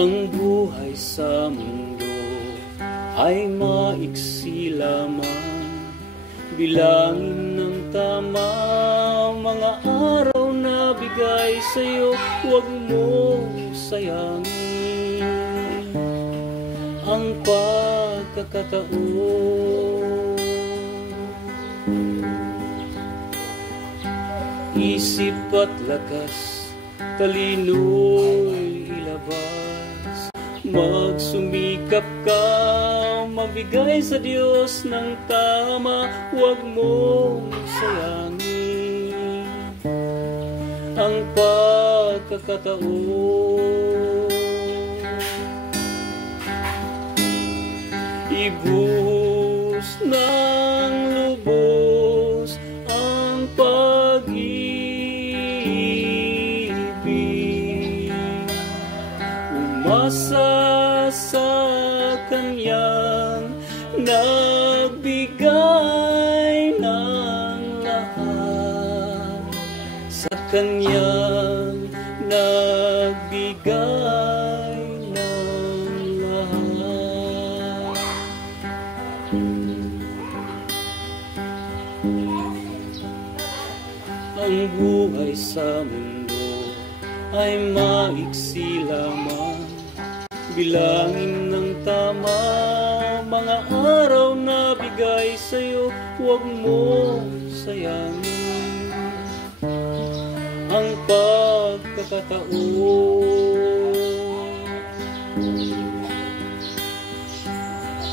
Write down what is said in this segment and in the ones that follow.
Ang buhay sa mundo ay maiksi lamang. Bilangin ng tama mga araw na bigay sa'yo. Huwag mong sayangin ang pagkakataon. Isip at lakas, talino'y ilabas. Magsumikap ka, mabigay sa Diyos ng tama. Huwag mong sayangin ang pagkakataon. Ibuhos ng lubos ang pag-ibig. Umasa sa Kanyang nagbigay ng lahat. Sa Kanyang nagbigay ng lahat. Ang buhay sa mundo ay maiksi lamang. Bilangin ng tama mga araw na bigay sa'yo. Huwag mong sayangin ang pagkakataon.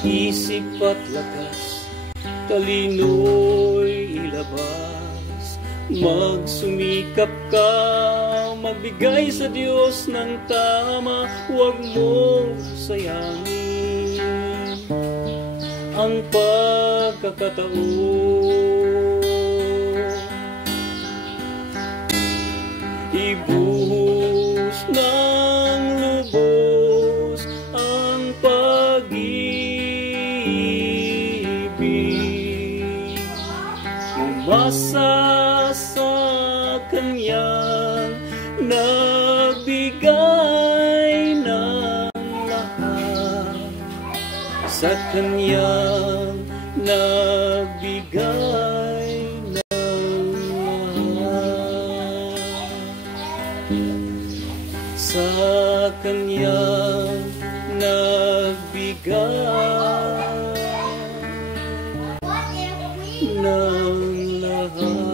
Isip at lakas, talino'y ilabas. Magsumikap ka, magbigay sa Diyos ng tama. Huwag mong sayangin ang pagkakataon. Ibuhos ng lubos ang pag-ibig. Umasa sa Kanyang nagbigay ng lahat. Sa Kanyang nagbigay ng lahat. Sa Kanyang nagbigay ng lahat.